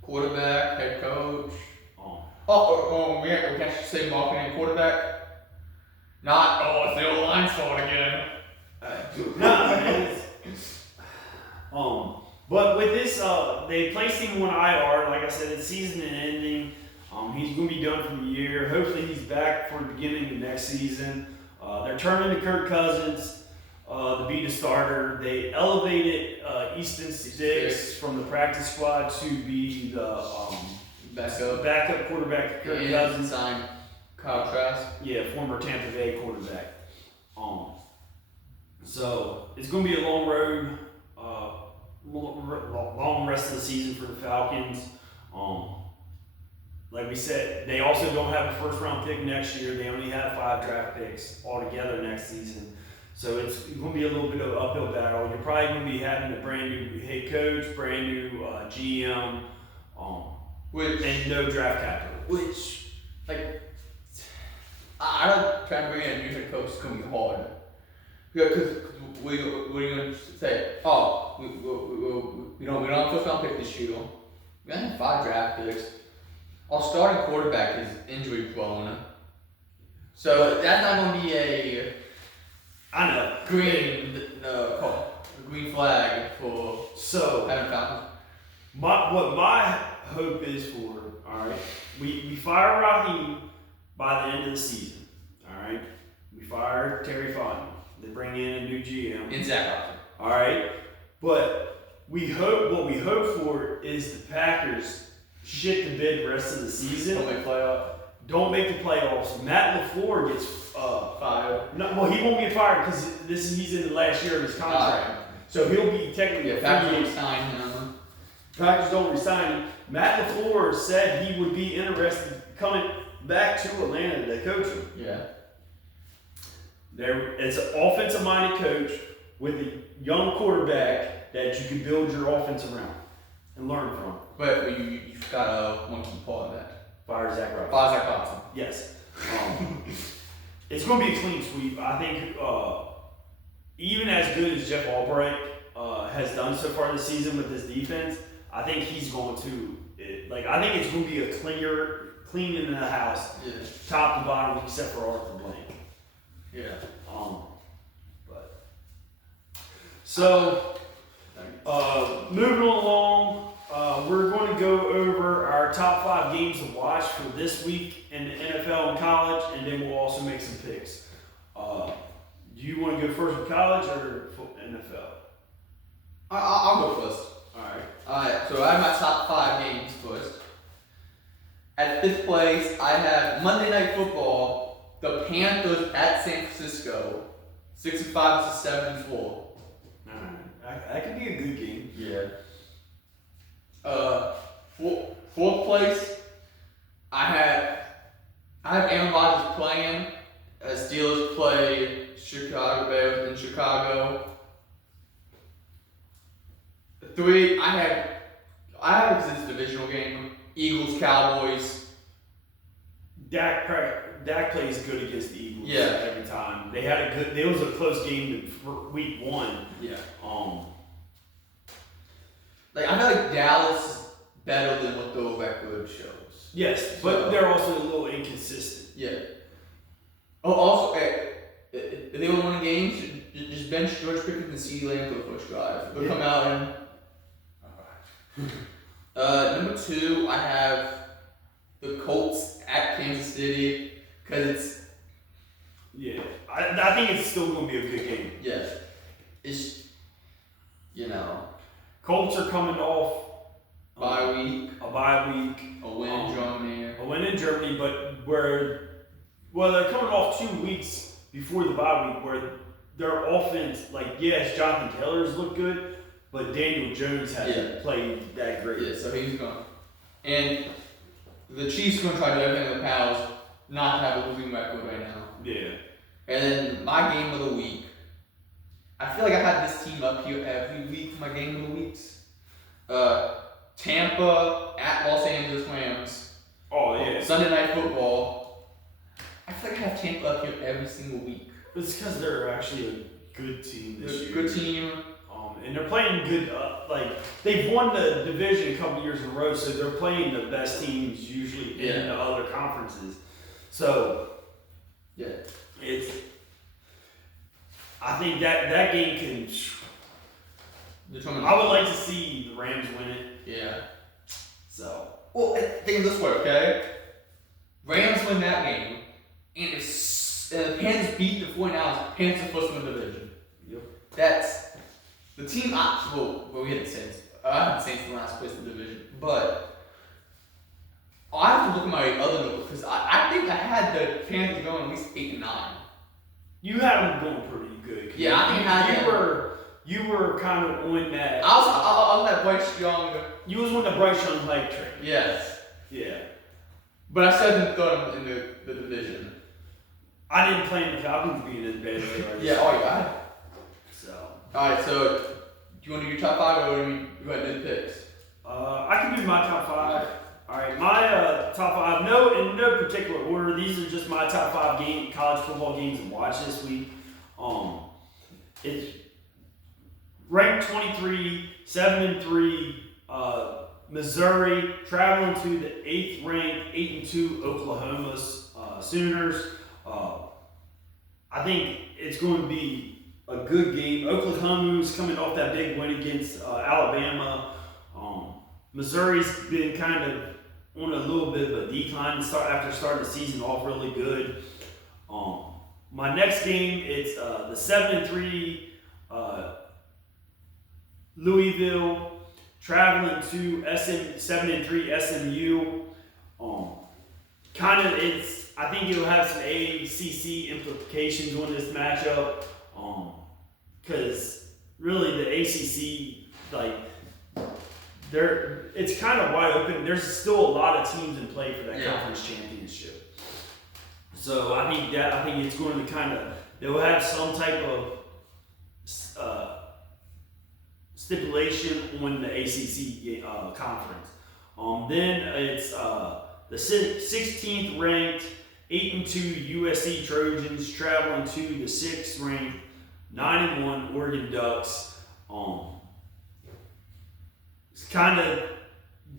quarterback, head coach. We can actually say marketing and quarterback. Not, it's the old line's fault again. But with this, they placed him on IR. Like I said, it's season ending. He's going to be done for the year. Hopefully, he's back for the beginning of next season. They're turning to Kirk Cousins to be the starter. They elevated Easton Sticks from the practice squad to be the backup quarterback. Kirk Cousins signed Kyle Trask. Yeah, former Tampa Bay quarterback. So it's going to be a long road, long rest of the season for the Falcons. Like we said, they also don't have a first-round pick next year. They only have 5 draft picks altogether next season. So it's going to be a little bit of an uphill battle. You're probably going to be having a brand new head coach, brand new GM, and no draft capital. Which, like, I don't try to bring in a new head coach. It's going to be hard. Because what are you going to say? We don't have a first-round pick this year. We only have 5 draft picks. Our starting quarterback is injury prone. So that's not going to be a green flag for having Falcons. What my hope is for, all right, we fire Raheem by the end of the season, all right? We fire Terry Fontenot. They bring in a new GM. And Zach Robinson. All right, but what we hope for is the Packers shit the bed the rest of the season. Don't make the playoffs. Matt LaFleur gets fired. No, well, he won't get fired because he's in the last year of his contract. So he'll be technically Packers don't resign him. Packers don't resign him. Matt LaFleur said he would be interested coming back to Atlanta to coach him. Yeah. It's an offensive-minded coach with a young quarterback that you can build your offense around and learn from. But you've got one key part of that. Fire Zach Robinson. Fire Zach Robinson. Yes. It's going to be a clean sweep. I think even as good as Jeff Albright has done so far this season with his defense, I think he's going to I think it's going to be a clean in the house, top to bottom, except for Arthur Blank. Yeah. Moving along, we're going to go over our top 5 games to watch for this week in the NFL and college, and then we'll also make some picks. Do you want to go first with college or NFL? I'll go first. Alright, so I have my top 5 games first. At 5th place, I have Monday Night Football, the Panthers at San Francisco, 6-5 to 7-4. That could be a good game. Yeah. 4th place, I have Aaron Rodgers playing. Steelers play Chicago Bears in Chicago. 3, I have this divisional game. Eagles, Cowboys. Dak plays good against the Eagles every time. It was a close game for week 1. Yeah. I feel like Dallas is better than what the record shows. Yes, but they're also a little inconsistent. Yeah. Oh, also, if they were winning games, just bench George Pickens and CeeDee Lamb for the first drive. They'll come out and. Number 2, I have the Colts at Kansas City because it's. Yeah, I think it's still going to be a good game. Yeah, it's. Colts are coming off a bye week, a win in Germany, but they're coming off 2 weeks before the bye week where their offense, Jonathan Taylor's looked good, but Daniel Jones hasn't played that great. Yeah, so he's gone. And the Chiefs are going to try to do everything in the powers not to have a losing record right now. Yeah. And then my game of the week. I feel like I have this team up here every week for my game of the weeks. Tampa at Los Angeles Rams. Oh, yeah. Sunday Night Football. I feel like I have Tampa up here every single week. It's because they're actually a good team this year. Good team. And they're playing good, they've won the division a couple years in a row, so they're playing the best teams usually in the other conferences. So, I think that game can determine. I would like to see the Rams win it. Yeah. So. Well, think of this way, okay? Rams win that game, and if the Panthers beat the 49ers, Panthers are first in the division. Yep. That's the team. We had the Saints. I had the Saints in the last place in the division, but I have to look at my other note because I think I had the Panthers going at least 8 and 9. You had them going pretty good. Yeah, I think I had You were kind of on that. I was on that Bryce Young. You was on the Bryce Young hype train. Yes. Yeah. But I still didn't throw them in the division. I didn't plan the Falcons being as bad as they are. Yeah, oh yeah. So. Alright, so do you want to do your top 5 or do you go ahead and do the picks? I can do my top 5. Alright, my top 5, in no particular order. These are just my top 5 college football games to watch this week. It's ranked 23, 7-3, Missouri, traveling to the 8th ranked, 8-2 Oklahoma Sooners. I think it's going to be a good game. Oklahoma's coming off that big win against Alabama. Missouri's been kind of on a little bit of a decline after starting the season off really good. My next game, it's the 7-3 Louisville traveling to 7-3 SMU. I think it'll have some ACC implications on this matchup. Because really the ACC, it's kind of wide open. There's still a lot of teams in play for that conference championship. So I think it's going to they'll have some type of stipulation on the ACC conference. Then it's the 16th ranked 8-2 USC Trojans traveling to the 6th ranked 9-1 Oregon Ducks. It's kind of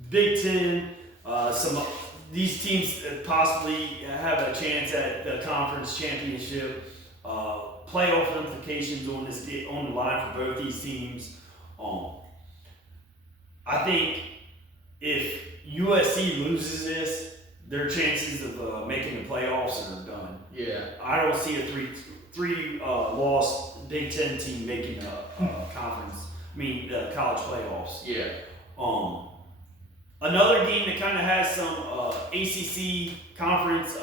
Big Ten. These teams possibly have a chance at the conference championship. Playoff implications on the line for both these teams. I think if USC loses this, their chances of making the playoffs are done. Yeah. I don't see a three loss Big Ten team making the the college playoffs. Yeah. Another game that kind of has some ACC conference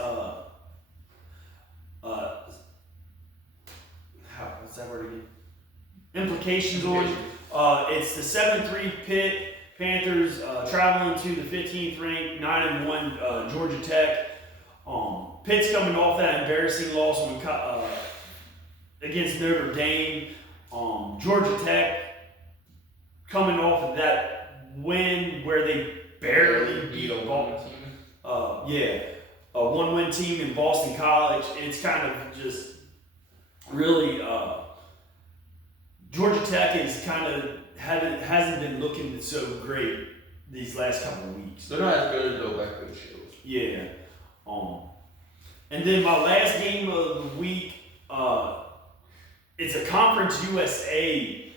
what's that word again? Implications on. It's the 7-3 Pitt Panthers traveling to the 15th ranked 9-1 Georgia Tech. Pitt's coming off that embarrassing loss against Notre Dame. Georgia Tech coming off of that win where they barely beat a one team. A one-win team in Boston College. It's kind of just really Georgia Tech is kind of hasn't been looking so great these last couple of weeks. They're not as good as the record shows. Yeah. And then my last game of the week, it's a Conference USA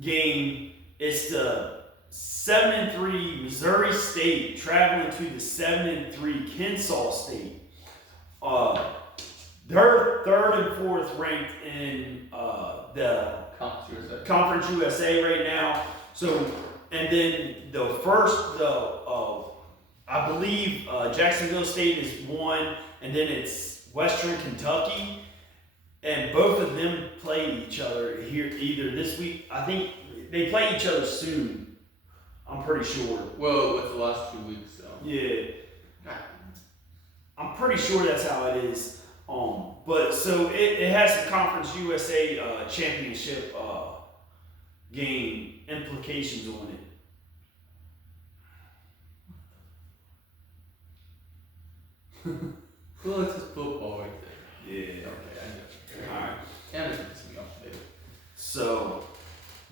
game. It's the 7-3 Missouri State traveling to the 7-3 Kennesaw State. They're third and fourth ranked in the Conference USA right now. So, and then I believe Jacksonville State is one, and then it's Western Kentucky, and both of them play each other here either this week. I think they play each other soon. I'm pretty sure. Well, with the last 2 weeks, so. Yeah. I'm pretty sure that's how it is. But so it has some Conference USA championship game implications on it. Well, it's just football right there. Yeah. Okay, I know. Alright. And it's me off today. So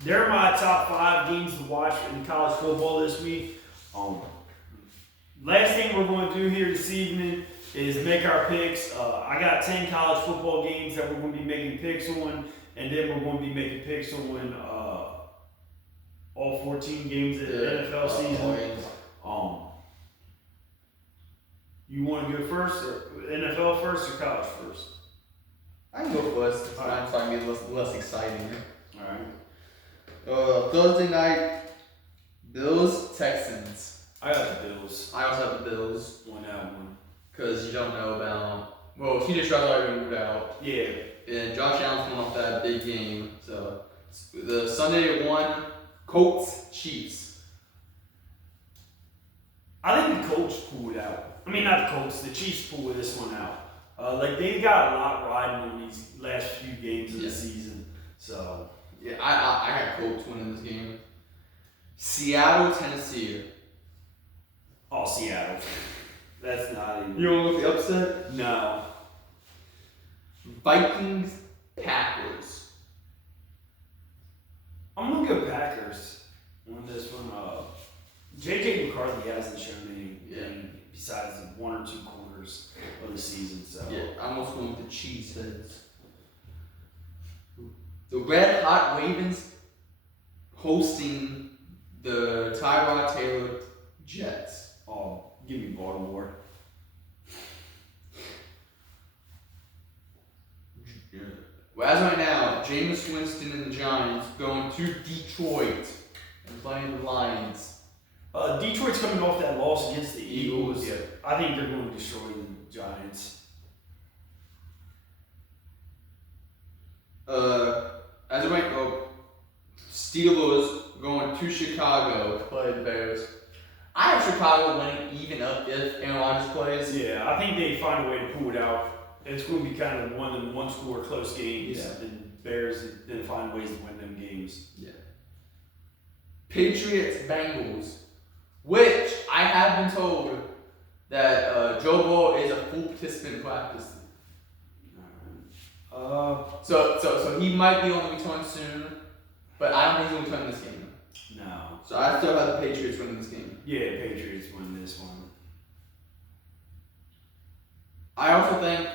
they're my top 5 games to watch in college football this week. Last thing we're going to do here this evening is make our picks. I got 10 college football games that we're going to be making picks on, and then we're going to be making picks on all 14 games of the NFL season. You want to go first, or NFL first, or college first? I can go first. It's fine, so I can get less exciting. All right. Thursday night, Bills, Texans. I got the Bills. I also have the Bills. On that one. Because you don't know about. Well, TJ Stroud's already moved out. Yeah. And Josh Allen's coming off that big game. So, the Sunday at 1, Colts, Chiefs. I think the Colts pulled out. I mean, not the Colts. The Chiefs pulled this one out. They've got a lot riding on these last few games of the season. So. Yeah, I got Colts winning this game. Seattle, Tennessee. Oh, Seattle. That's not even. You want to look the upset? No. Vikings, Packers. I'm going to go Packers on this one. J.J. McCarthy hasn't shown anything besides 1 or 2 quarters of the season. So. Yeah, I'm also going with the Cheeseheads. The Red Hot Ravens hosting the Tyrod Taylor Jets. Oh, give me Baltimore. Well, as right now, Jameis Winston and the Giants going to Detroit and playing the Lions. Detroit's coming off that loss against the Eagles. Yeah. I think they're going to destroy the Giants. As of right now, Steelers going to Chicago to play the Bears. I have Chicago winning even up if Aaron Rodgers plays. Yeah, I think they find a way to pull it out. It's going to be kind of one of them one-score close games. Yeah. And Bears then find ways to win them games. Yeah. Patriots, Bengals, which I have been told that Joe Burrow is a full participant in practice. So he might be on the return soon, but I don't think he's going to return this game. No. So I still have the Patriots winning this game. Yeah, Patriots win this one. I also think,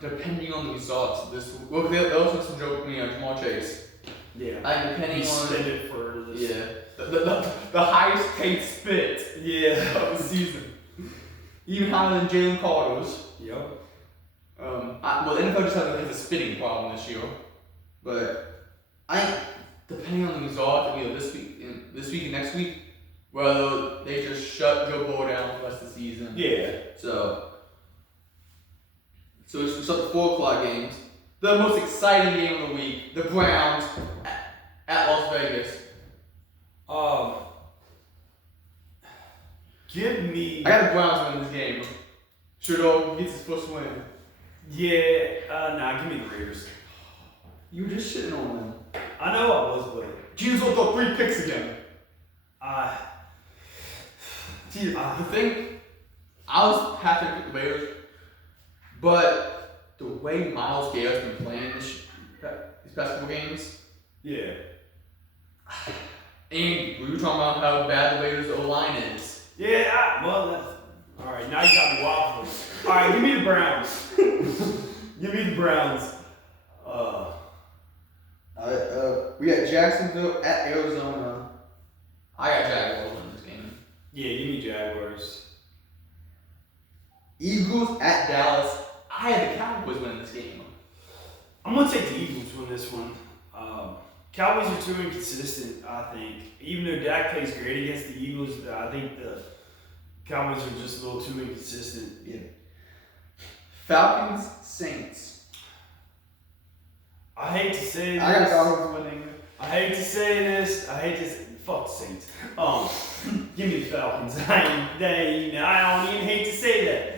depending on the results, they also some joke with me on Jamar Chase. Yeah. Depending he on spent it for this. Yeah. The highest paid spit of the season. Even higher than Jalen Carter's. Yep. Well, the NFL just has a spitting problem this year. But I think, depending on the result, either this week and next week, well, they just shut Joe Burrow down for the rest of the season. Yeah. So it's up to 4 o'clock games. The most exciting game of the week, the Browns at Las Vegas. Give me. I got the Browns winning this game. Trudeau gets his first win. Yeah, nah, give me the Raiders. You were just shitting on them. I know I was, but Gino's will throw 3 picks again. See, the thing, I was happy to pick the Raiders, but the way Miles Garrett's been playing these past couple games, yeah. and we were talking about how bad the Raiders' O-line is. Yeah, well, that's, all right, now you got me waffling. All right, give me the Browns. Give me the Browns. We got Jacksonville at Arizona. I got Jaguars winning this game. Yeah, give me Jaguars. Eagles at Dallas. I had the Cowboys winning this game. I'm gonna take the Eagles win this one. Cowboys are too inconsistent, I think. Even though Dak plays great against the Eagles, I think the Cowboys are just a little too inconsistent. Yeah. Falcons, Saints. I hate to say this. I got Falcons winning. I hate to say this. Fuck the Saints. Give me the Falcons. I don't even hate to say that.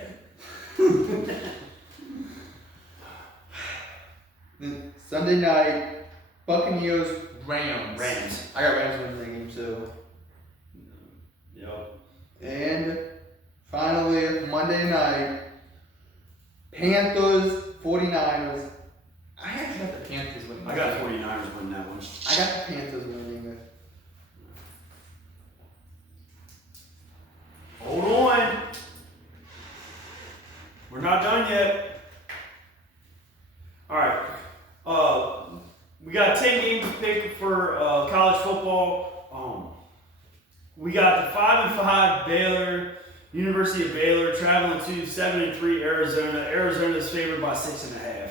Then Sunday night, Buccaneers, Rams. I got Rams winning the game too. Yep. And finally, Monday night, Panthers, 49ers. I actually got the Panthers winning. I got 49ers winning that one. I got the Panthers winning. Hold on. We're not done yet. All right. We got 10 games to pick for college football. We got the 5-5 Baylor, University of Baylor, traveling to 7-3 Arizona. Arizona is favored by 6.5.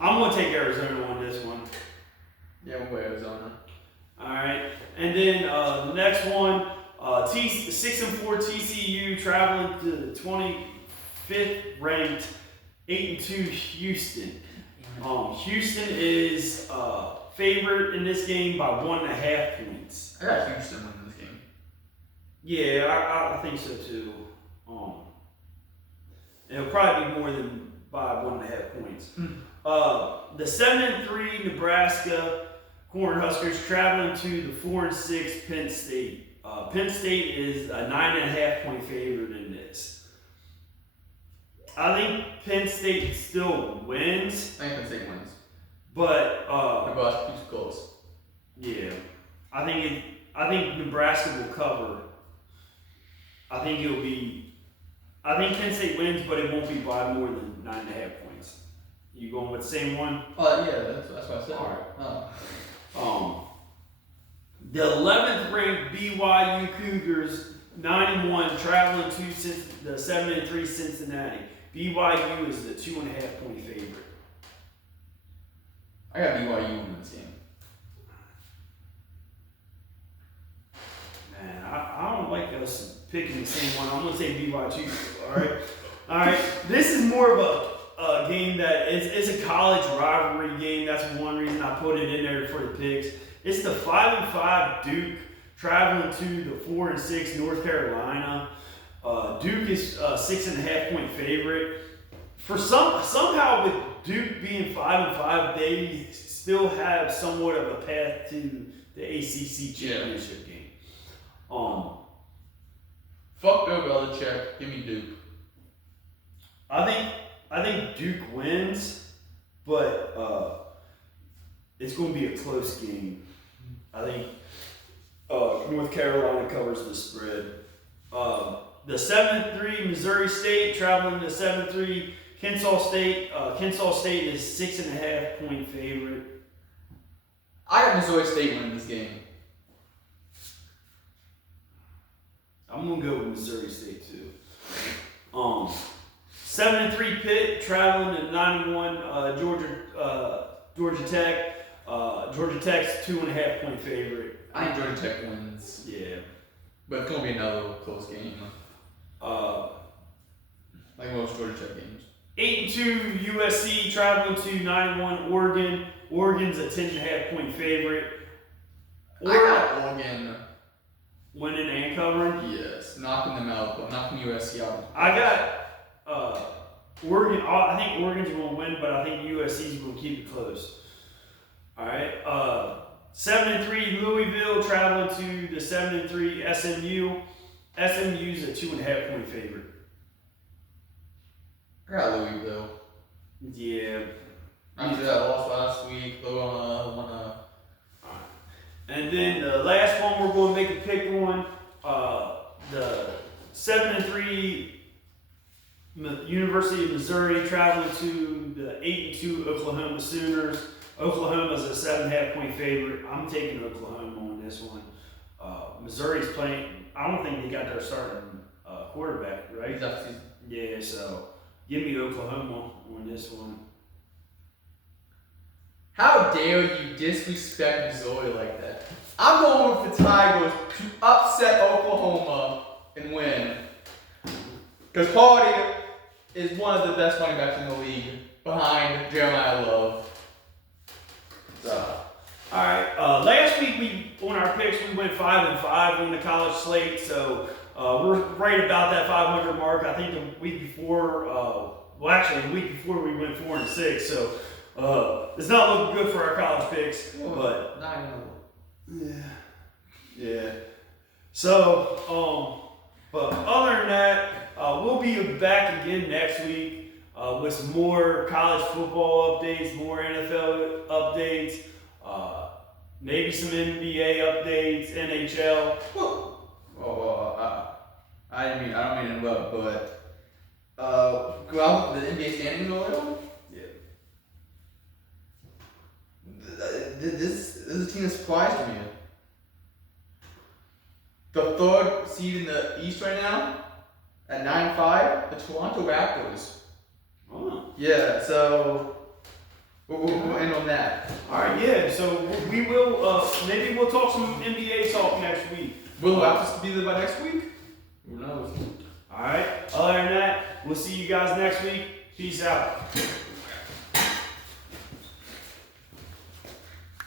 I'm gonna take Arizona on this one. Yeah, we'll go Arizona. All right, and then the next one, 6-4 TCU traveling to the 25th ranked 8-2 Houston. Houston is favored in this game by 1.5 points. I got Houston winning this game. Yeah, I think so too. It'll probably be more than by 1.5 points. The 7-3 Nebraska Cornhuskers traveling to the 4-6 Penn State. Penn State is a 9.5 point favorite in this. I think Penn State still wins. I think Penn State wins. But Nebraska keeps close. yeah, I think Nebraska will cover. I think Penn State wins, but it won't be by more than 9.5 points. You going with the same one? Yeah, that's what I said. All right. The 11th ranked BYU Cougars 9-1 traveling to the 7-3 Cincinnati. BYU is the 2.5 point favorite. I got BYU winning this game. Man, I don't like us picking the same one. I'm gonna say BYU. All right. This is more of a game that it's a college rivalry game. That's one reason I put it in there for the picks. It's the 5-5 Duke traveling to the 4-6 North Carolina. Duke is a 6.5 point favorite. For somehow with Duke being 5-5, they still have somewhat of a path to the ACC championship game. Fuck Bill Belichick. Give me Duke. I think Duke wins, but it's going to be a close game. I think North Carolina covers the spread. The 7-3 Missouri State traveling to 7-3 Kennesaw State. Kennesaw State is 6.5 point favorite. I got Missouri State winning this game. I'm gonna go with Missouri State too. 7-3 Pitt traveling to 9-1 Georgia Tech. Georgia Tech's 2.5 point favorite. I think Georgia Tech wins. Yeah. But it's gonna be another close game. Like most Georgia Tech games. 8-2 USC traveling to 9-1 Oregon. Oregon's a 10.5 point favorite. I got Oregon winning and covering. Yes, knocking them out, but knocking USC out. I got Oregon. I think Oregon's going to win, but I think USC's going to keep it close. All right. 7-3 Louisville traveling to the 7-3 SMU. SMU's a 2.5 point favorite. I got Louisville. Yeah. After that loss last week, they're gonna wanna. And then the last one we're going to make a pick on. The 7-3 University of Missouri traveling to the 8-2 Oklahoma Sooners. Oklahoma's a 7.5 point favorite. I'm taking Oklahoma on this one. Missouri's playing. I don't think they got their starting quarterback, right? Exactly. Yeah, so give me Oklahoma on this one. How dare you disrespect Missouri like that? I'm going with the Tigers to upset Oklahoma and win. Because Hardy is one of the best running backs in the league, behind Jeremiah Love. So. All right. Last week on our picks we went 5-5 on the college slate, so we're right about that 500 mark. I think the week before, the week before we went 4-6. So it's not looking good for our college picks, but yeah. So but other than that, we'll be back again next week with some more college football updates, more NFL updates. Maybe some NBA updates, NHL. I don't mean to interrupt, but go out the NBA standings oil. Yeah. This is a team that surprised me. The third seed in the East right now, at 9-5, the Toronto Raptors. Oh. Yeah, so we'll end on that. All right, yeah. So we will. Maybe we'll talk some NBA talk next week. Will the Raptors be there by next week? Who knows? All right. Other than that, we'll see you guys next week. Peace out.